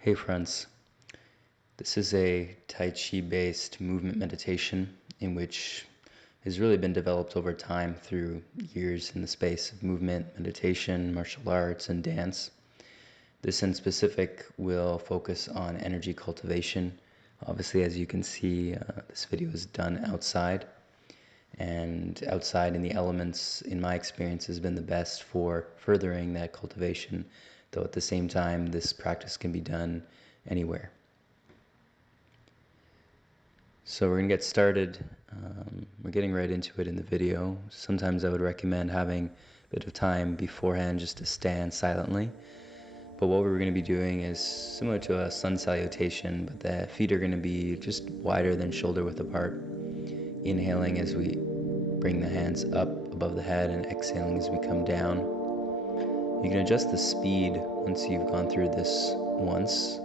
Hey friends, this is a Tai Chi based movement meditation in which has really been developed over time through years in the space of movement, meditation, martial arts, and dance. This in specific will focus on energy cultivation. Obviously, as you can see, this video is done outside, and outside in the elements, in my experience, has been the best for furthering that cultivation, though at the same time, this practice can be done anywhere. So we're going to get started. We're getting right into it in the video. Sometimes I would recommend having a bit of time beforehand just to stand silently. But what we're going to be doing is similar to a sun salutation, but the feet are going to be just wider than shoulder width apart. Inhaling as we bring the hands up above the head and exhaling as we come down. You can adjust the speed once you've gone through this once,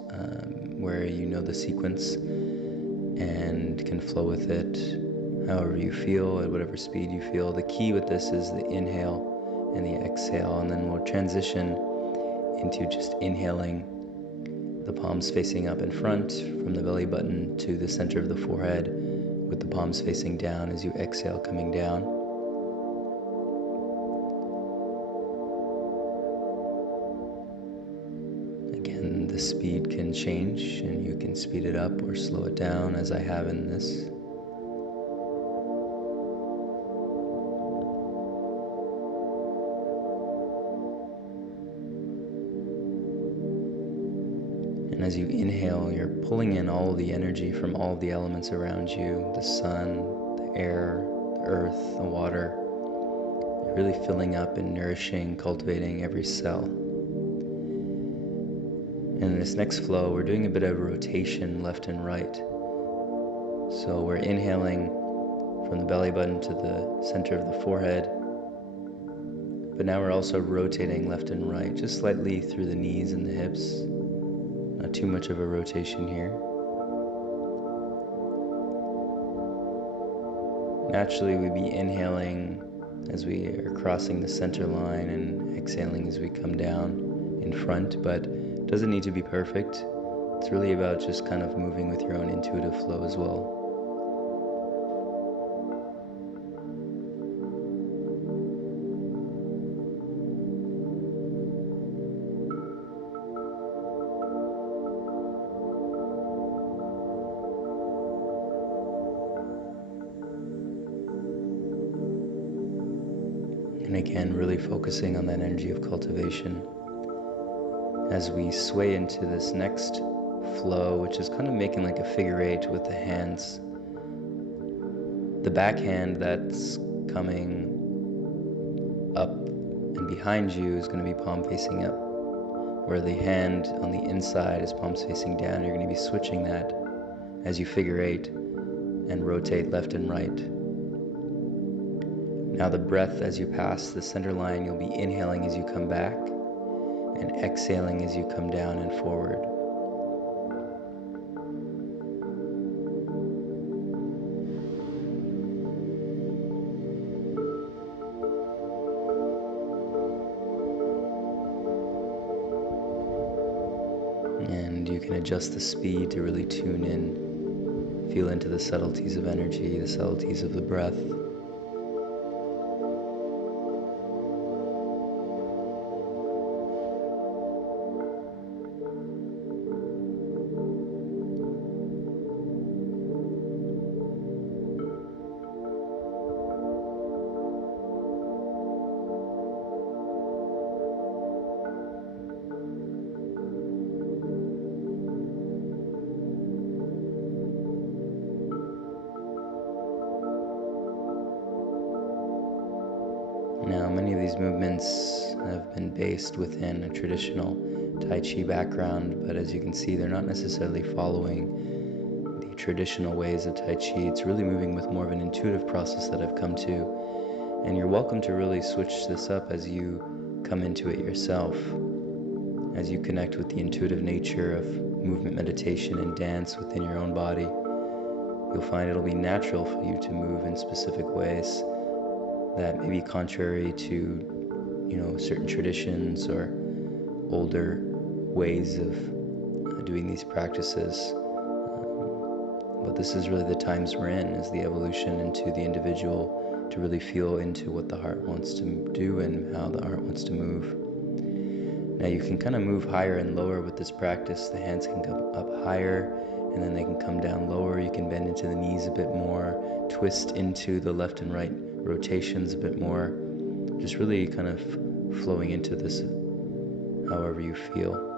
where you know the sequence and can flow with it however you feel, at whatever speed you feel. The key with this is the inhale and the exhale, and then we'll transition into just inhaling, the palms facing up in front from the belly button to the center of the forehead, with the palms facing down as you exhale, coming down. Again, the speed can change and you can speed it up or slow it down as I have in this. And as you inhale, you're pulling in all of the energy from all of the elements around you, the sun, the air, the earth, the water. You're really filling up and nourishing, cultivating every cell. And in this next flow, we're doing a bit of rotation left and right. So we're inhaling from the belly button to the center of the forehead, but now we're also rotating left and right, just slightly through the knees and the hips. Not too much of a rotation here. Naturally, we'd be inhaling as we are crossing the center line and exhaling as we come down in front, but it doesn't need to be perfect. It's really about just kind of moving with your own intuitive flow as well. And again, really focusing on that energy of cultivation. As we sway into this next flow, which is kind of making like a figure eight with the hands. The backhand that's coming up and behind you is going to be palm facing up, where the hand on the inside is palms facing down. You're going to be switching that as you figure eight and rotate left and right. Now the breath, as you pass the center line, you'll be inhaling as you come back and exhaling as you come down and forward. And you can adjust the speed to really tune in, feel into the subtleties of energy, the subtleties of the breath. Now, many of these movements have been based within a traditional Tai Chi background, but as you can see, they're not necessarily following the traditional ways of Tai Chi. It's really moving with more of an intuitive process that I've come to, and you're welcome to really switch this up as you come into it yourself, as you connect with the intuitive nature of movement, meditation, and dance within your own body. You'll find it'll be natural for you to move in specific ways that may be contrary to, certain traditions or older ways of doing these practices. But this is really the times we're in, is the evolution into the individual to really feel into what the heart wants to do and how the heart wants to move. Now you can kind of move higher and lower with this practice. The hands can come up higher and then they can come down lower. You can bend into the knees a bit more, twist into the left and right rotations a bit more. Just really kind of flowing into this however you feel.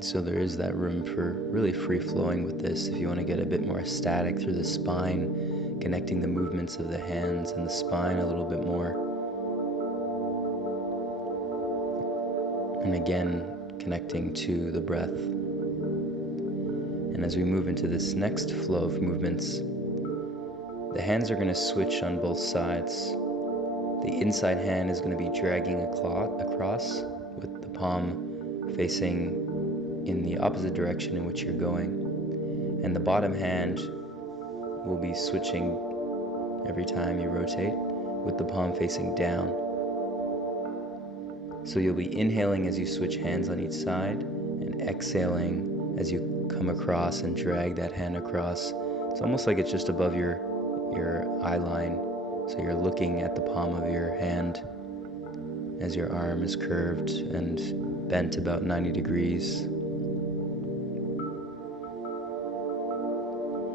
So there is that room for really free flowing with this. If you want to get a bit more static through the spine, connecting the movements of the hands and the spine a little bit more. And again, connecting to the breath. And as we move into this next flow of movements, the hands are going to switch on both sides. The inside hand is going to be dragging across with the palm facing in the opposite direction in which you're going. And the bottom hand will be switching every time you rotate with the palm facing down. So you'll be inhaling as you switch hands on each side and exhaling as you come across and drag that hand across. It's almost like it's just above your eye line. So you're looking at the palm of your hand as your arm is curved and bent about 90 degrees.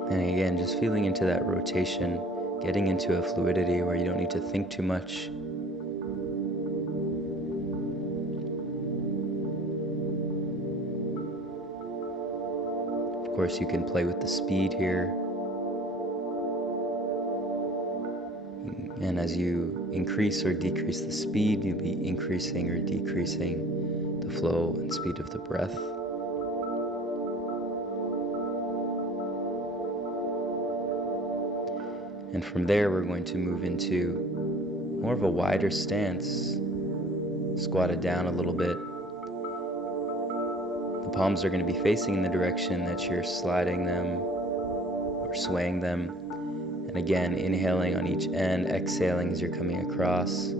And again, just feeling into that rotation, getting into a fluidity where you don't need to think too much. Of course, you can play with the speed here. And as you increase or decrease the speed, you'll be increasing or decreasing the flow and speed of the breath. And from there, we're going to move into more of a wider stance, squatted down a little bit. The palms are going to be facing in the direction that you're sliding them or swaying them. And again, inhaling on each end, exhaling as you're coming across,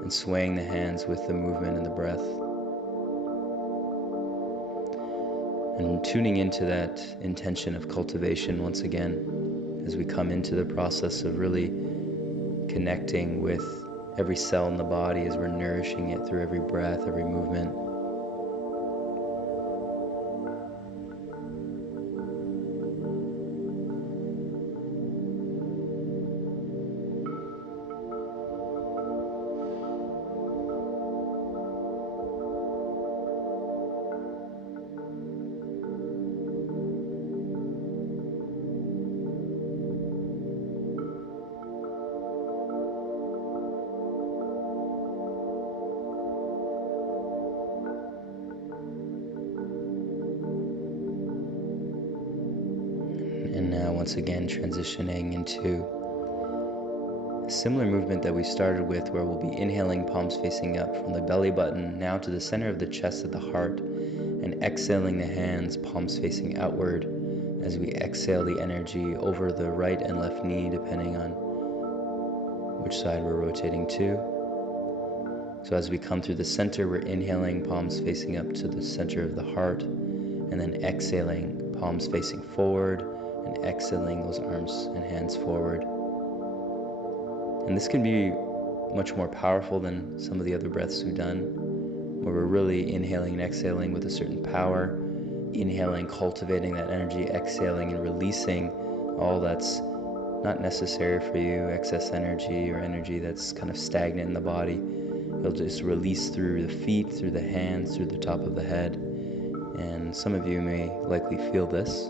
and swaying the hands with the movement and the breath. And tuning into that intention of cultivation once again, as we come into the process of really connecting with every cell in the body as we're nourishing it through every breath, every movement. And now once again transitioning into a similar movement that we started with, where we'll be inhaling palms facing up from the belly button now to the center of the chest at the heart, and exhaling the hands palms facing outward as we exhale the energy over the right and left knee depending on which side we're rotating to. So as we come through the center, we're inhaling palms facing up to the center of the heart, and then exhaling palms facing forward and exhaling those arms and hands forward. And this can be much more powerful than some of the other breaths we've done, where we're really inhaling and exhaling with a certain power, inhaling, cultivating that energy, exhaling and releasing all that's not necessary for you, excess energy or energy that's kind of stagnant in the body. You'll just release through the feet, through the hands, through the top of the head. And some of you may likely feel this.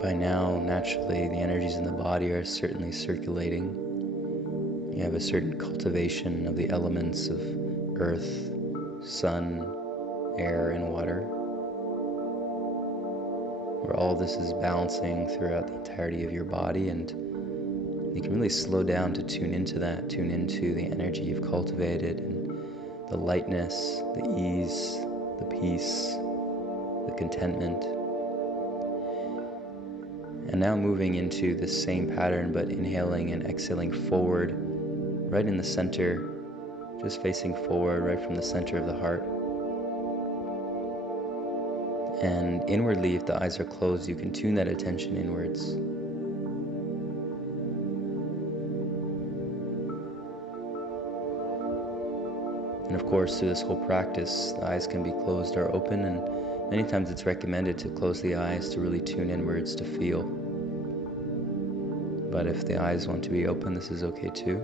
By now, naturally, the energies in the body are certainly circulating. You have a certain cultivation of the elements of earth, sun, air, and water, where all this is balancing throughout the entirety of your body, and you can really slow down to tune into that, tune into the energy you've cultivated, and the lightness, the ease, the peace, the contentment. And now moving into the same pattern, but inhaling and exhaling forward, right in the center, just facing forward, right from the center of the heart. And inwardly, if the eyes are closed, you can tune that attention inwards. And of course, through this whole practice, the eyes can be closed or open, and many times it's recommended to close the eyes to really tune inwards, to feel. But if the eyes want to be open, this is okay too.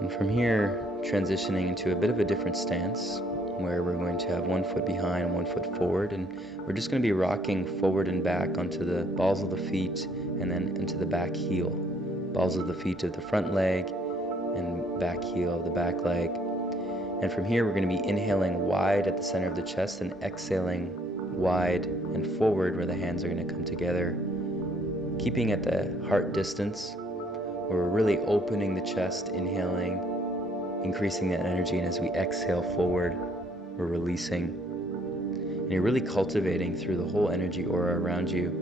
And from here, transitioning into a bit of a different stance, where we're going to have one foot behind, one foot forward, and we're just going to be rocking forward and back onto the balls of the feet and then into the back heel. Balls of the feet of the front leg and back heel of the back leg. And from here, we're going to be inhaling wide at the center of the chest and exhaling wide and forward, where the hands are going to come together, keeping at the heart distance, where we're really opening the chest, inhaling, increasing that energy, and as we exhale forward, we're releasing. And you're really cultivating through the whole energy aura around you.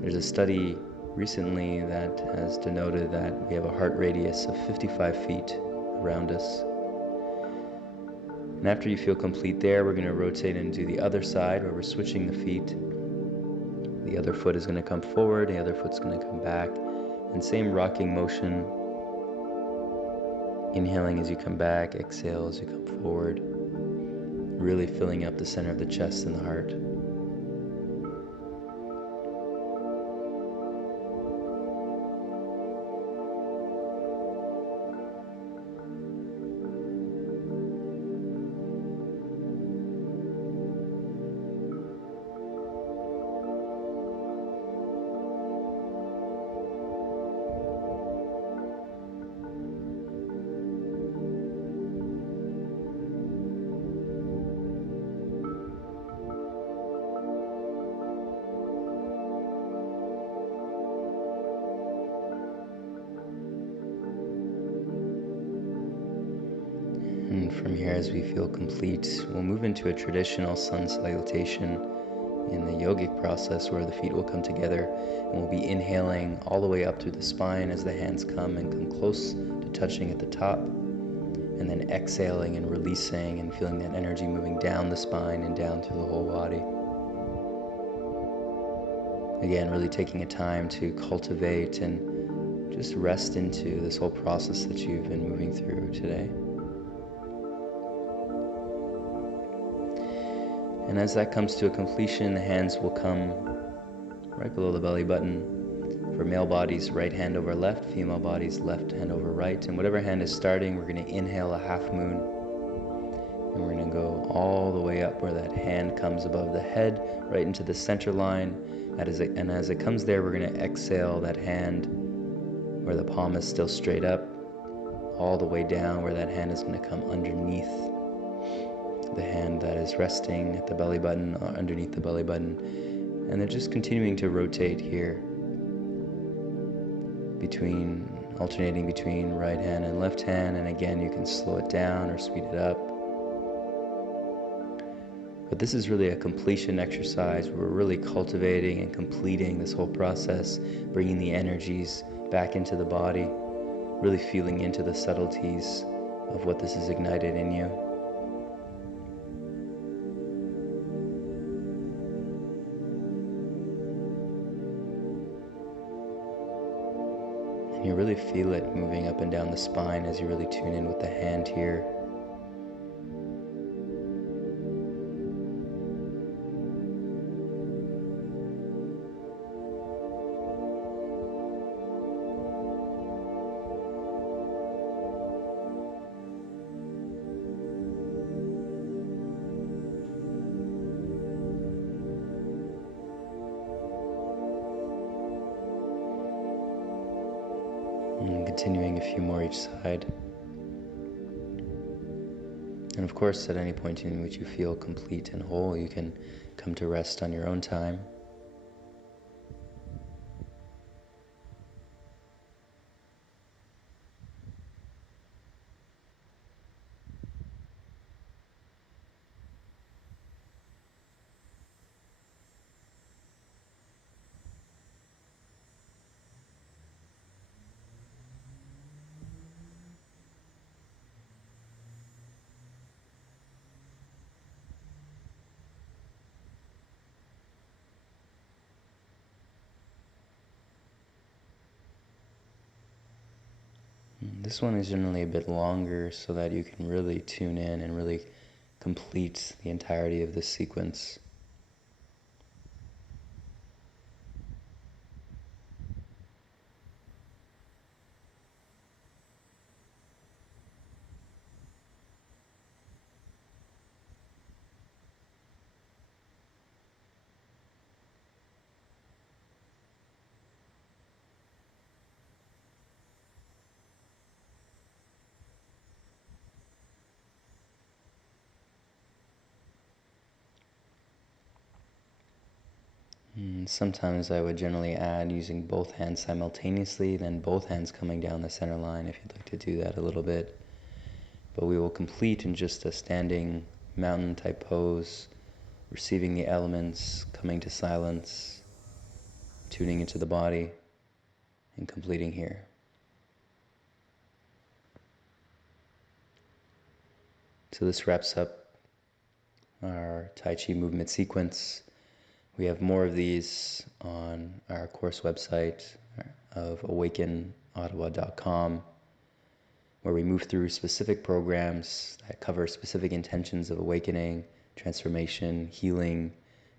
There's a study recently that has denoted that we have a heart radius of 55 feet around us. And after you feel complete there, we're going to rotate and do the other side, where we're switching the feet. The other foot is going to come forward, the other foot's going to come back, and same rocking motion. Inhaling as you come back, exhale as you come forward, really filling up the center of the chest and the heart. And from here, as we feel complete, we'll move into a traditional sun salutation in the yogic process, where the feet will come together and we'll be inhaling all the way up through the spine as the hands come and come close to touching at the top, and then exhaling and releasing and feeling that energy moving down the spine and down through the whole body. Again, really taking a time to cultivate and just rest into this whole process that you've been moving through today. And as that comes to a completion, the hands will come right below the belly button. For male bodies, right hand over left, female bodies, left hand over right. And whatever hand is starting, we're going to inhale a half moon. And we're going to go all the way up where that hand comes above the head, right into the center line. And as it comes there, we're going to exhale that hand where the palm is still straight up, all the way down where that hand is going to come underneath the hand that is resting at the belly button, or underneath the belly button. And they're just continuing to rotate here, alternating between right hand and left hand. And again, you can slow it down or speed it up. But this is really a completion exercise where we're really cultivating and completing this whole process, bringing the energies back into the body, really feeling into the subtleties of what this has ignited in you. And you really feel it moving up and down the spine as you really tune in with the hand here. And continuing a few more each side. And of course, at any point in which you feel complete and whole, you can come to rest on your own time. This one is generally a bit longer so that you can really tune in and really complete the entirety of this sequence. Sometimes I would generally add using both hands simultaneously, then both hands coming down the center line if you'd like to do that a little bit. But we will complete in just a standing mountain type pose, receiving the elements, coming to silence, tuning into the body, and completing here. So this wraps up our Tai Chi movement sequence. We have more of these on our course website of awakenottawa.com, where we move through specific programs that cover specific intentions of awakening, transformation, healing,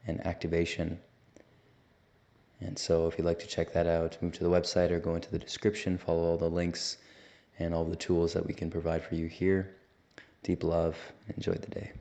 and activation. And so if you'd like to check that out, move to the website or go into the description, follow all the links and all the tools that we can provide for you here. Deep love, enjoy the day.